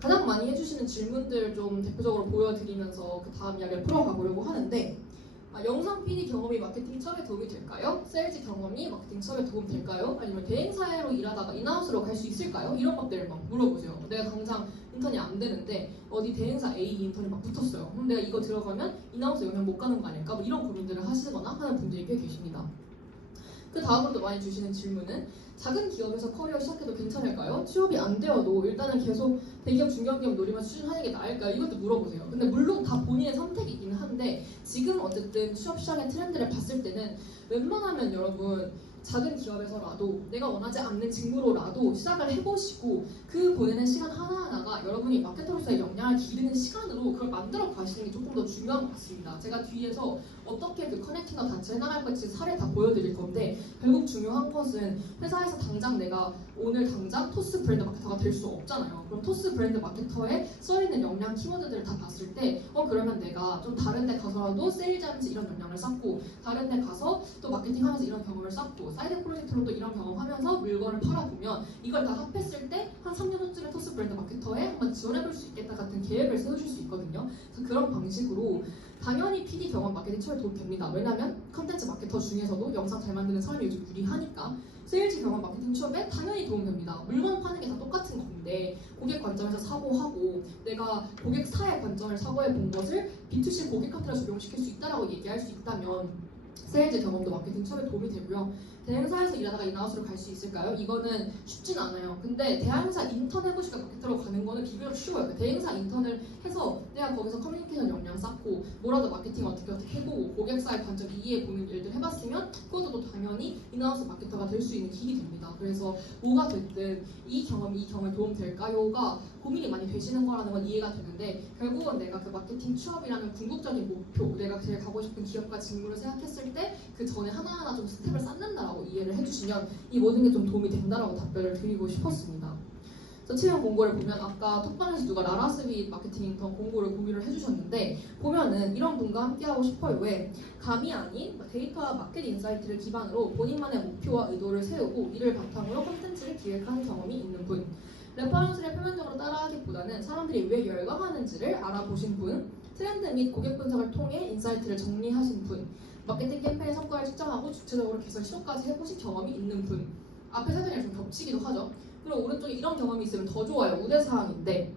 가장 많이 해주시는 질문들 좀 대표적으로 보여드리면서 그 다음 이야기를 풀어가보려고 하는데, 영상 PD 경험이 마케팅 취업에 도움이 될까요? 세일즈 경험이 마케팅 취업에 도움이 될까요? 아니면 대행사로 일하다가 인하우스로 갈 수 있을까요? 이런 것들을 막 물어보세요. 내가 당장 인턴이 안 되는데 어디 대행사 A 인턴이 막 붙었어요. 그럼 내가 이거 들어가면 인하우스 영향 못 가는 거 아닐까? 뭐 이런 고민들을 하시거나 하는 분들이 꽤 계십니다. 그 다음으로 또 많이 주시는 질문은 작은 기업에서 커리어 시작해도 괜찮을까요? 취업이 안 되어도 일단은 계속 대기업, 중견기업 노리면서 추진하는 게 나을까요? 이것도 물어보세요. 근데 물론 다 본인의 선택이긴 한데 지금 어쨌든 취업 시장의 트렌드를 봤을 때는 웬만하면 여러분 작은 기업에서라도 내가 원하지 않는 직무로라도 시작을 해보시고 그 보내는 시간 하나하나가 여러분이 마케터로서의 역량을 기르는 시간으로 그걸 만들어 가시는 게 조금 더 중요한 것 같습니다. 제가 뒤에서 어떻게 그 커넥팅과 같이 해나갈 건지 사례 다 보여드릴 건데 결국 중요한 것은 회사에서 당장 내가 오늘 당장 토스 브랜드 마케터가 될 수 없잖아요. 그럼 토스 브랜드 마케터에 써있는 역량 키워드들을 다 봤을 때 그러면 내가 좀 다른 데 가서라도 세일즈하면서 이런 역량을 쌓고 다른 데 가서 또 마케팅하면서 이런 경험을 쌓고 사이드 프로젝트로 또 이런 경험하면서 물건을 팔아보면 이걸 다 합했을 때 한 3년 후쯤에 토스 브랜드 마케터에 한번 지원해볼 수 있겠다 같은 계획을 세우실 수 있거든요. 그래서 그런 방식으로 당연히 PD 경험 마케팅 취업에 도움이 됩니다. 왜냐면 컨텐츠 마케터 중에서도 영상 잘 만드는 사람이 요즘 유리하니까 세일즈 경험 마케팅 취업에 당연히 도움됩니다. 물건 파는 게 다 똑같은 건데 고객 관점에서 사고하고 내가 고객사의 관점을 사고해 본 것을 B2C 고객한테 적용시킬 수 있다라고 얘기할 수 있다면 세일즈 경험도 마케팅 취업에 도움이 되고요. 대행사에서 일하다가 인하우스로 갈 수 있을까요? 이거는 쉽진 않아요. 근데 대행사 인턴 해보시고 마케터로 가는 거는 비교적 쉬워요. 대행사 인턴을 해서 내가 거기서 커뮤니케이션 역량 쌓고 뭐라도 마케팅 어떻게 해보고 고객사의 관점 이해해보는 일들 해봤으면 그것도 당연히 인하우스 마케터가 될 수 있는 길이 됩니다. 그래서 뭐가 됐든 이 경험이 도움 될까요가 고민이 많이 되시는 거라는 건 이해가 되는데 결국은 내가 그 마케팅 취업이라는 궁극적인 목표, 내가 제일 가고 싶은 기업과 직무를 생각했을 때 그 전에 하나하나 좀 스텝을 쌓는다라고 이해를 해주시면 이 모든 게 좀 도움이 된다라고 답변을 드리고 싶었습니다. 그래서 채용 공고를 보면 아까 톡방에서 누가 라라스윗 마케팅 인턴 공고를 공유를 해주셨는데 보면은 이런 분과 함께하고 싶어요. 왜? 감이 아닌 데이터와 마켓 인사이트를 기반으로 본인만의 목표와 의도를 세우고 이를 바탕으로 콘텐츠를 기획한 경험이 있는 분, 레퍼런스를 표면적으로 따라하기보다는 사람들이 왜 열광하는지를 알아보신 분, 트렌드 및 고객 분석을 통해 인사이트를 정리하신 분, 마케팅 캠페인 성과를 측정하고 주체적으로 개선 시도까지 해보신 경험이 있는 분. 앞에 사진이랑 좀 겹치기도 하죠. 그리고 오른쪽에 이런 경험이 있으면 더 좋아요. 우대사항인데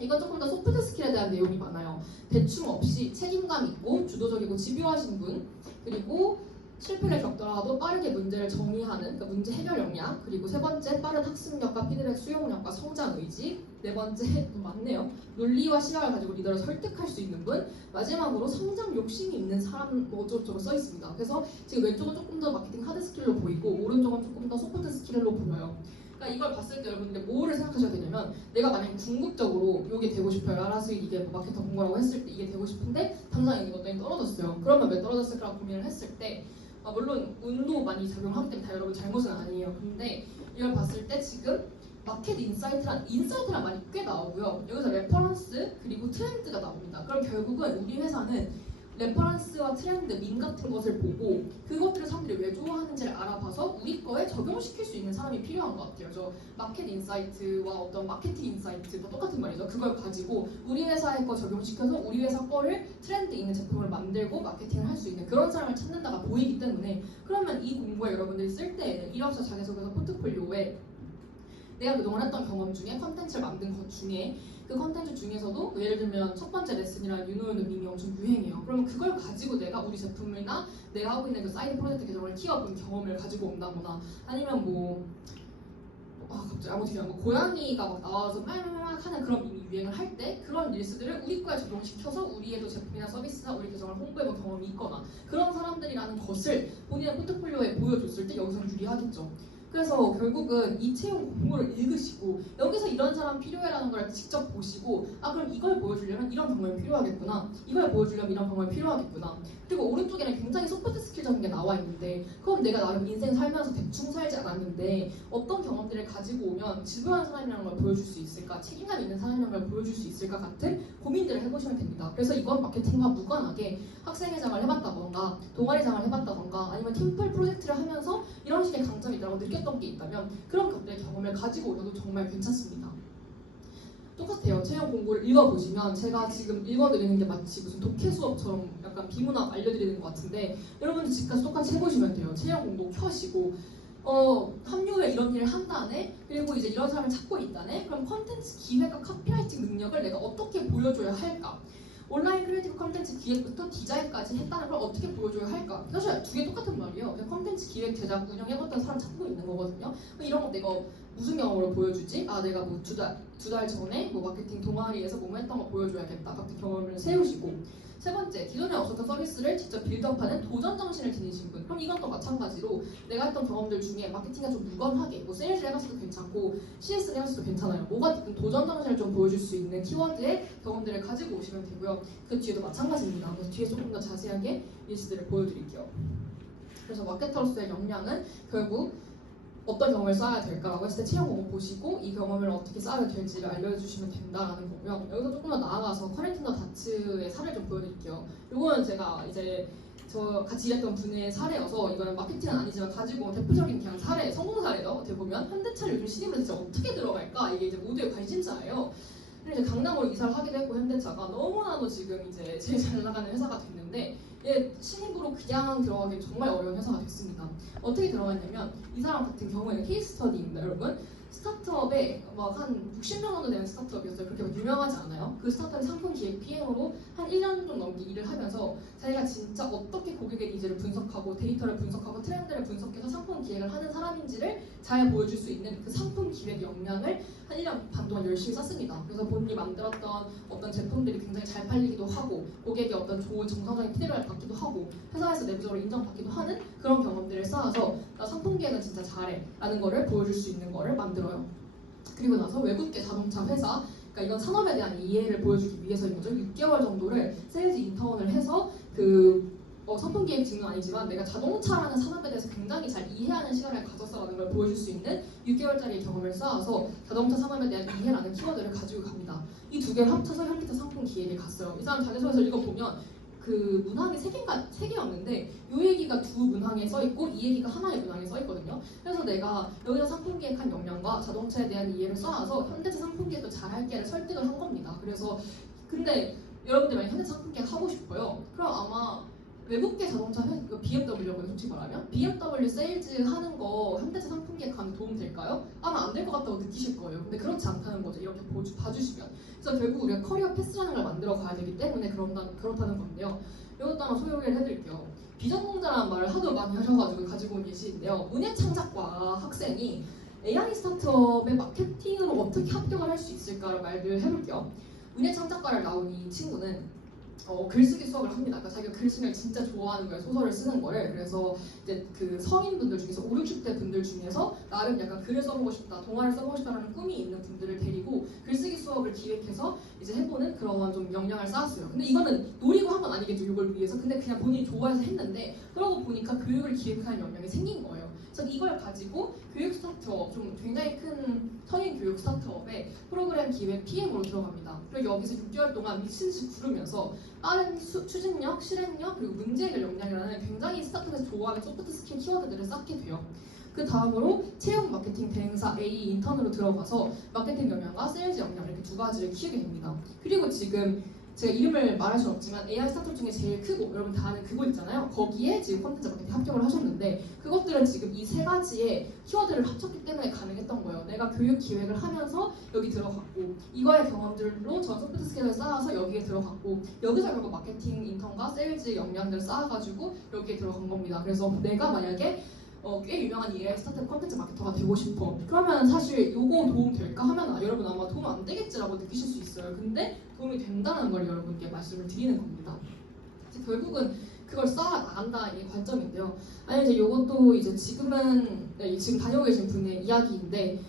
이건 조금 더 소프트 스킬에 대한 내용이 많아요. 대충 없이 책임감 있고 주도적이고 집요하신 분, 그리고 실패를 겪더라도 빠르게 문제를 정리하는 그러니까 문제 해결 역량, 그리고 세 번째 빠른 학습력과 피드백 수용력과 성장 의지, 네 번째 많네요. 논리와 시각을 가지고 리더를 설득할 수 있는 분, 마지막으로 성장 욕심이 있는 사람 어쩌고저쩌고 써 있습니다. 그래서 지금 왼쪽은 조금 더 마케팅 하드 스킬로 보이고 오른쪽은 조금 더 소프트 스킬로 보여요. 그러니까 이걸 봤을 때 여러분들 뭐를 생각하셔야 되냐면 내가 만약에 궁극적으로 이게 되고 싶어요. 라라스윗 이게 마케터 공부라고 했을 때 이게 되고 싶은데 당장 이거 어떤 떨어졌어요. 그러면 왜 떨어졌을까라고 고민을 했을 때 물론 운도 많이 작용하기 때문에 다 여러분 잘못은 아니에요. 근데 이걸 봤을 때 지금 마켓 인사이트란 많이 꽤 나오고요. 여기서 레퍼런스 그리고 트렌드가 나옵니다. 그럼 결국은 우리 회사는 레퍼런스와 트렌드, 밈 같은 것을 보고 그것들을 사람들이 왜 좋아하는지를 알아봐서 우리 거에 적용시킬 수 있는 사람이 필요한 것 같아요. 저 마켓 인사이트와 어떤 마케팅 인사이트 다 똑같은 말이죠. 그걸 가지고 우리 회사의 거 적용시켜서 우리 회사 거를 트렌드 있는 제품을 만들고 마케팅을 할 수 있는 그런 사람을 찾는다가 보이기 때문에 그러면 이 공부에 여러분들이 쓸 때에는 이력서 자기소개서 포트폴리오에 내가 그동안 했던 경험 중에 컨텐츠를 만든 것 중에 그 컨텐츠 중에서도 예를 들면 첫 번째 레슨이랑 유노유노 밈이 엄청 유행해요. 그러면 그걸 가지고 내가 우리 제품이나 내가 하고 있는 그 사이드 프로젝트 계정을 키워본 경험을 가지고 온다거나 아니면 갑자기 아무튼 그냥 고양이가 막 나와서 막 하는 그런 밈이 유행을 할 때 그런 릴스들을 우리 거에 적용시켜서 우리의 제품이나 서비스나 우리 계정을 홍보해본 경험이 있거나 그런 사람들이라는 것을 본인의 포트폴리오에 보여줬을 때 여기서 유리하겠죠. 그래서 결국은 이 채용 공고를 읽으시고 여기서 이런 사람 필요해라는 걸 직접 보시고 그럼 이걸 보여주려면 이런 경험이 필요하겠구나, 이걸 보여주려면 이런 경험이 필요하겠구나. 그리고 오른쪽에는 굉장히 소프트 스킬적인 게 나와 있는데 그럼 내가 나름 인생 살면서 대충 살지 않았는데 어떤 경험들을 가지고 오면 지도하는 사람이라는 걸 보여줄 수 있을까, 책임감 있는 사람이라는 걸 보여줄 수 있을까 같은 고민들을 해보시면 됩니다. 그래서 이번 마케팅과 무관하게 학생회장을 해봤다던가 동아리장을 해봤다던가 아니면 팀플 프로젝트를 하면서 이런 식의 강점이 있다고 느꼈던 게 있다면 그런 것들의 경험을 가지고 오셔도 정말 괜찮습니다. 똑같아요. 같아요. 채용 공고를 읽어보시면 제가 지금 읽어드리는 게 마치 무슨 독해 수업처럼 약간 비문학 알려드리는 것 같은데 여러분들 집까지 똑같이 해보시면 돼요. 채용 공고 켜시고 합류에 이런 일을 한다네? 그리고 이제 이런 사람을 찾고 있다네? 그럼 컨텐츠 기획과 카피라이팅 능력을 내가 어떻게 보여줘야 할까? 온라인 크리에이티브 컨텐츠 기획부터 디자인까지 했다는 걸 어떻게 보여줘야 할까? 사실 두 개 똑같은 말이에요. 그냥 컨텐츠 기획, 제작, 운영해봤던 사람 찾고 있는 거거든요. 이런 거 내가 무슨 경험으로 보여주지? 내가 뭐 두 달 전에 뭐 마케팅 동아리에서 뭐 했던 거 보여줘야겠다. 같은 경험을 세우시고 세 번째, 기존에 없었던 서비스를 직접 빌드업하는 도전 정신을 지니신 분. 그럼 이건 또 마찬가지로 내가 했던 경험들 중에 마케팅이 좀 무건하게 뭐 세일즈를 해봤어도 괜찮고 CS를 해봤어도 괜찮아요. 뭐가 됐든 도전 정신을 좀 보여줄 수 있는 키워드의 경험들을 가지고 오시면 되고요. 그 뒤에도 마찬가지입니다. 그래서 뒤에 조금 더 자세하게 리스트를 보여드릴게요. 그래서 마케터로서의 역량은 결국 어떤 경험을 쌓아야 될까라고 했을 때 채용 공고 보시고 이 경험을 어떻게 쌓아야 될지를 알려주시면 된다라는 거고요. 여기서 조금 더 나아가서 커넥팅더 다츠의 사례를 좀 보여드릴게요. 이거는 제가 이제 저 같이 일했던 분의 사례여서 이거는 마케팅은 아니지만 가지고 온 대표적인 그냥 사례, 성공 사례예요. 어떻게 보면 현대차를 요즘 신입으로 진짜 어떻게 들어갈까 이게 이제 모두의 관심사예요. 그래서 이제 강남으로 이사를 하기도 했고 현대차가 너무나도 지금 이제 제일 잘 나가는 회사가 됐는데 신입으로 그냥 들어가기 정말 어려운 회사가 됐습니다. 어떻게 들어갔냐면 이 사람 같은 경우에는 케이스 스터디입니다, 여러분. 스타트업에 막 한 60명 정도 되는 스타트업이었어요. 그렇게 막 유명하지 않아요. 그 스타트업 상품 기획 PM으로 한 1년 좀 넘게 일을 하면서 자기가 진짜 어떻게 고객의 니즈를 분석하고 데이터를 분석하고 트렌드를 분석해서 상품 기획을 하는 사람인지를 잘 보여줄 수 있는 그 상품 기획 역량을 한 1년 반 동안 열심히 썼습니다. 그래서 본인이 만들었던 어떤 제품들이 굉장히 잘 팔리기도 하고 고객의 어떤 좋은 정상적인 피드백을 받기도 하고 회사에서 내부적으로 인정받기도 하는 그런 경험들을 쌓아서 나 상품 기획은 진짜 잘해 라는 거를 보여줄 수 있는 거를 만들어요. 그리고 나서 외국계 자동차 회사, 그러니까 이건 산업에 대한 이해를 보여주기 위해서인 거죠. 6개월 정도를 세일즈 인턴을 해서 상품 기획 직은 아니지만 내가 자동차라는 산업에 대해서 굉장히 잘 이해하는 시간을 가졌어라는 걸 보여줄 수 있는 6개월짜리 경험을 쌓아서 자동차 산업에 대한 이해라는 키워드를 가지고 갑니다. 이 두 개를 합쳐서 현대차 상품 기획에 갔어요. 이 사람 자기소개서 읽어보면 그 문항이 3개였는데 이 얘기가 두 문항에 써있고 이 얘기가 하나의 문항에 써있거든요. 그래서 내가 여기서 상품 기획한 역량과 자동차에 대한 이해를 쌓아서 현대차 상품 기획도 잘할게를 설득을 한 겁니다. 그래서 근데 여러분들 만약 현대차 상품 기획 하고 싶어요. 그럼 아마 외국계 자동차 회사, BMW거든요, 솔직히 말하면. BMW 세일즈 하는 거 현대차 상품 기획하는 도움 될까요? 아마 안 될 것 같다고 느끼실 거예요. 근데 그렇지 않다는 거죠. 이렇게 봐주시면. 그래서 결국 우리가 커리어 패스라는 걸 만들어 가야 되기 때문에 그렇다는 건데요. 이것도 하나 소개를 해드릴게요. 비전공자라는 말을 하도 많이 하셔가지고 가지고 온 예시인데요. 문예창작과 학생이 AI 스타트업의 마케팅으로 어떻게 합격을 할 수 있을까를 말을 해볼게요. 문예창작과를 나온 이 친구는 글쓰기 수업을 합니다. 그러니까 자기가 글쓰기를 진짜 좋아하는 거예요. 소설을 쓰는 거를. 그래서 이제 그 성인분들 중에서 5, 60대 분들 중에서 나름 약간 글을 써보고 싶다, 동화를 써보고 싶다라는 꿈이 있는 분들을 데리고 글쓰기 수업을 기획해서 이제 해보는 그런 좀 역량을 쌓았어요. 근데 이거는 노리고 한 건 아니겠죠, 이걸 위해서. 근데 그냥 본인이 좋아해서 했는데 그러고 보니까 교육을 기획하는 역량이 생긴 거예요. 그래서 이걸 가지고 교육 스타트업, 좀 굉장히 큰 성인 교육 스타트업에 프로그램 기획 PM으로 들어갑니다. 그리고 여기서 6개월 동안 미친듯이 구르면서 빠른 추진력, 실행력, 그리고 문제 해결 역량이라는 굉장히 스타트업에서 좋아하는 소프트 스킬 키워드들을 쌓게 돼요. 그 다음으로 채용 마케팅 대행사 A 인턴으로 들어가서 마케팅 역량과 세일즈 역량 이렇게 두 가지를 키우게 됩니다. 그리고 지금 제가 이름을 말할 수는 없지만 AI 스타트업 중에 제일 크고 여러분 다 아는 그거 있잖아요. 거기에 지금 콘텐츠 마케팅 합격을 하셨는데 그것들은 지금 이 세 가지의 키워드를 합쳤기 때문에 가능했던 거예요. 내가 교육 기획을 하면서 여기 들어갔고 이거의 경험들로 전 소프트 스킬을 쌓아서 여기에 들어갔고 여기서 결국 마케팅 인턴과 세일즈 역량들을 쌓아가지고 여기에 들어간 겁니다. 그래서 내가 만약에 꽤 유명한 AI 스타트업 콘텐츠 마케터가 되고 싶어. 그러면 사실 요거 도움 될까 하면 여러분 아마 도움 안 되겠지라고 느끼실 수 있어요. 근데 도움이 된다는 걸 여러분께 말씀을 드리는 겁니다. 결국은 그걸 쌓아 나간다 이게 관점인데요. 아니 이제 요것도 이제 지금은 지금 다니고 계신 분의 이야기인데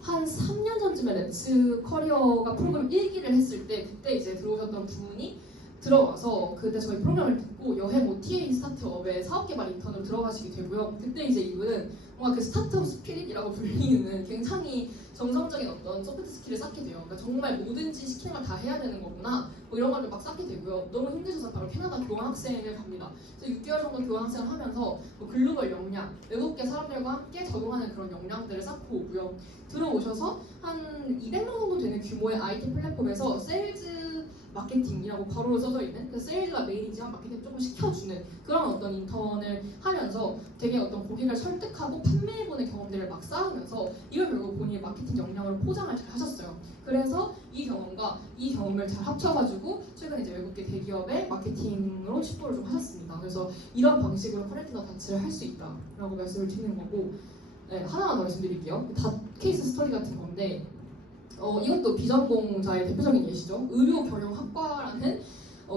한 3년 전쯤에 렛츠 커리어가 프로그램 1기를 했을 때 그때 이제 들어오셨던 분이 들어와서 그때 저희 프로그램을 듣고 여행 OTA 스타트업에 사업개발 인턴으로 들어가시게 되고요. 그때 이제 이분은 뭔가 그 스타트업 스피릿이라고 불리는 굉장히 정성적인 어떤 소프트 스킬을 쌓게 돼요. 그러니까 정말 뭐든지 시키는 걸 다 해야 되는 거구나 뭐 이런 걸 막 쌓게 되고요. 너무 힘드셔서 바로 캐나다 교환학생을 갑니다. 그래서 6개월 정도 교환학생을 하면서 뭐 글로벌 역량, 외국계 사람들과 함께 적응하는 그런 역량들을 쌓고 오고요. 들어오셔서 한 200명 정도 되는 규모의 IT 플랫폼에서 세일즈 마케팅이라고 바로 써져 있는 그 세일즈가 메인이지만 마케팅 조금 시켜주는 그런 어떤 인턴을 하면서 되게 어떤 고객을 설득하고 판매해보는 경험들을 막 쌓으면서 이걸 결국 본인의 마케팅 역량으로 포장을 잘 하셨어요. 그래서 이 경험과 이 경험을 잘 합쳐가지고 최근에 이제 외국계 대기업의 마케팅으로 취보를 좀 하셨습니다. 그래서 이런 방식으로 커넥티너 다치를 할 수 있다라고 말씀을 드리는 거고, 네, 하나만 더 말씀드릴게요. 다 케이스 스터디 같은 건데 이것도 비전공자의 대표적인 예시죠. 의료경영학과라는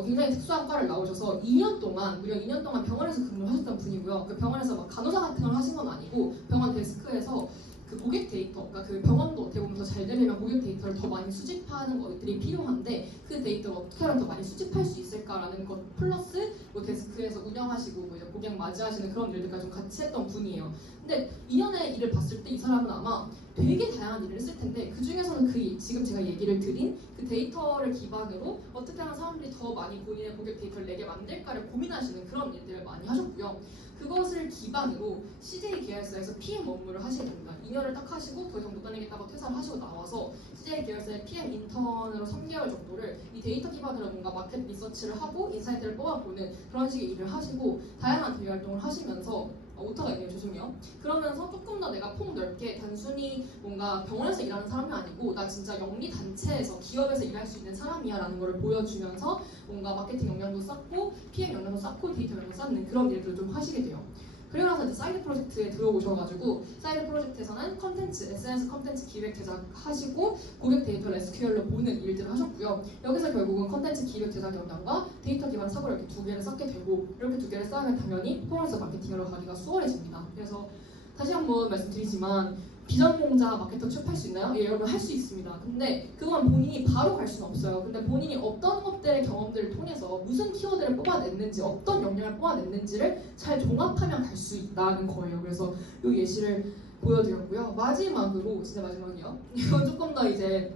굉장히 특수한 과를 나오셔서 2년 동안 무려 2년 동안 병원에서 근무를 하셨던 분이고요. 그 병원에서 막 간호사 같은 걸 하신 건 아니고 병원 데스크에서 그 고객 데이터, 그러니까 그 병원도 어떻게 보면 더 잘 되려면 고객 데이터를 더 많이 수집하는 것들이 필요한데 그 데이터를 어떻게 하면 더 많이 수집할 수 있을까라는 것 플러스 뭐 데스크에서 운영하시고 뭐 이제 고객 맞이하시는 그런 일들까지 좀 같이 했던 분이에요. 근데 2년의 일을 봤을 때 이 사람은 아마 되게 다양한 일을 했을 텐데 그 중에서는 지금 제가 얘기를 드린 그 데이터를 기반으로 어떻게 하면 사람들이 더 많이 본인의 고객 데이터를 내게 만들까를 고민하시는 그런 일들을 많이 하셨고요. 그것을 기반으로 CJ 계열사에서 PM 업무를 하시게 됩니다. 2년을 딱 하시고 더 이상 못 다니겠다고 퇴사를 하시고 나와서 CJ 계열사의 PM 인턴으로 3개월 정도를 이 데이터 기반으로 뭔가 마켓 리서치를 하고 인사이트를 뽑아보는 그런 식의 일을 하시고 다양한 대외 활동을 하시면서 오타가 있네요. 죄송해요. 그러면서 조금 더 내가 폭넓게 단순히 뭔가 병원에서 일하는 사람이 아니고 나 진짜 영리 단체에서 기업에서 일할 수 있는 사람이야 라는 걸 보여주면서 뭔가 마케팅 역량도 쌓고 PM 역량도 쌓고 데이터 역량도 쌓는 그런 일들을 좀 하시게 돼요. 그리고 나서 이제 사이드 프로젝트에 들어오셔가지고 사이드 프로젝트에서는 컨텐츠, SNS 컨텐츠 기획 제작하시고 고객 데이터를 SQL로 보는 일들을 하셨고요. 여기서 결국은 컨텐츠 기획 제작 역량과 데이터 기반 사고를 이렇게 두 개를 쌓게 되고 이렇게 두 개를 쌓으면 당연히 퍼포먼스 마케팅으로 가기가 수월해집니다. 그래서 다시 한번 말씀드리지만 비전공자 마케터 취업할 수 있나요? 예, 여러분 할 수 있습니다. 근데 그건 본인이 바로 갈 수는 없어요. 근데 본인이 어떤 것들의 경험들을 통해서 무슨 키워드를 뽑아냈는지 어떤 역량을 뽑아냈는지를 잘 종합하면 갈 수 있다는 거예요. 그래서 이 예시를 보여드렸고요. 마지막으로 진짜 마지막이요. 이건 조금 더 이제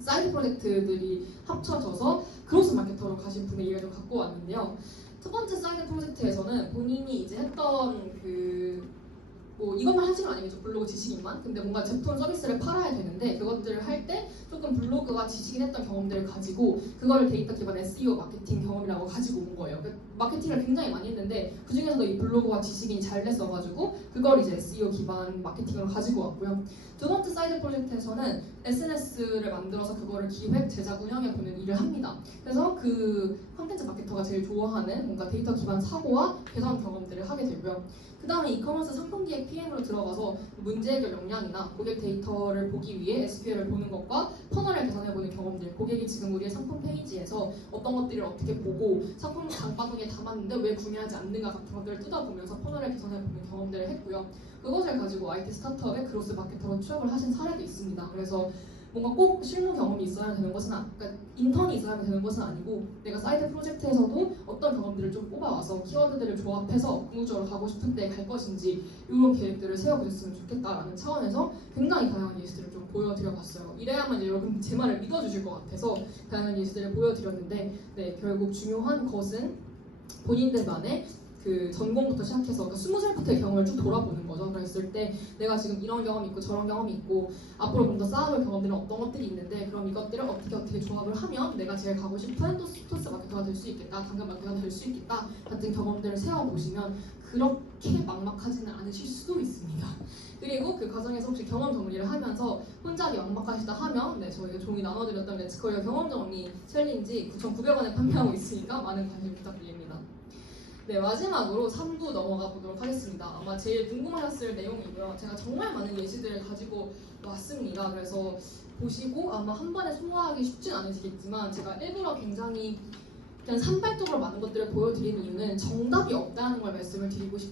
사이드 프로젝트들이 합쳐져서 그로스 마케터로 가신 분의 얘기를 좀 갖고 왔는데요. 첫 번째 사이드 프로젝트에서는 본인이 이제 했던 뭐 이것만 하신 건 아니겠죠. 블로그 지식인만. 근데 뭔가 제품 서비스를 팔아야 되는데 그것들을 할 때 조금 블로그가 지식인 했던 경험들을 가지고 그거를 데이터 기반 SEO 마케팅 경험이라고 가지고 온 거예요. 마케팅을 굉장히 많이 했는데 그 중에서도 이 블로그와 지식인이 잘 됐어가지고 그걸 이제 SEO 기반 마케팅으로 가지고 왔고요. 두 번째 사이드 프로젝트에서는 SNS를 만들어서 그거를 기획, 제작, 운영해 보는 일을 합니다. 그래서 그 콘텐츠 마케터가 제일 좋아하는 뭔가 데이터 기반 사고와 개선 경험들을 하게 되고요. 그 다음에 이커머스 상품기획 PM으로 들어가서 문제 해결 역량이나 고객 데이터를 보기 위해 SQL을 보는 것과 퍼널을 개선해보는 경험들, 고객이 지금 우리의 상품 페이지에서 어떤 것들을 어떻게 보고 상품 장바구니에 담았는데 왜 구매하지 않는가 같은 것들을 뜯어보면서 퍼널을 개선해보는 경험들을 했고요. 그것을 가지고 IT 스타트업의 그로스 마케터로 취업을 하신 사례도 있습니다. 그래서 뭔가 꼭 실무 경험이 있어야 되는 것은 그러니까 인턴이 있어야 되는 것은 아니고 내가 사이드 프로젝트에서도 어떤 경험들을 좀 뽑아와서 키워드들을 조합해서 궁극적으로 가고 싶은 데 갈 것인지 이런 계획들을 세워보셨으면 좋겠다라는 차원에서 굉장히 다양한 예시들을 좀 보여드려봤어요. 이래야만 이제 여러분 제 말을 믿어주실 것 같아서 다양한 예시들을 보여드렸는데 네, 결국 중요한 것은 본인들만의 그 전공부터 시작해서 그러니까 20살부터의 경험을 쭉 돌아보는 거죠. 그랬을 때 내가 지금 이런 경험이 있고 저런 경험이 있고 앞으로 좀 더 쌓아볼 경험들은 어떤 것들이 있는데 그럼 이것들을 어떻게 조합을 하면 내가 제일 가고 싶은 토스 마케터가 될 수 있겠다, 당근 마케터가 될 수 있겠다 같은 경험들을 세워보시면 그렇게 막막하지는 않으실 수도 있습니다. 그리고 그 과정에서 혹시 경험 정리를 하면서 혼자 막막하시다 하면 네, 저희가 종이 나눠드렸던 렛츠코리아 경험 정리 챌린지 9,900원에 판매하고 있으니까 많은 관심 부탁드립니다. 네, 마지막으로 3부 넘어가 보도록 하겠습니다. 아마 제일 궁금하셨을 내용이고요. 제가 정말 많은 예시들을 가지고 왔습니다. 그래서 보시고 아마 한 번에 소화하기 쉽진 않으시겠지만 제가 일부러 굉장히 그냥 산발적으로 많은 것들을 보여드리는 이유는 정답이 없다는 걸 말씀을 드리고 싶기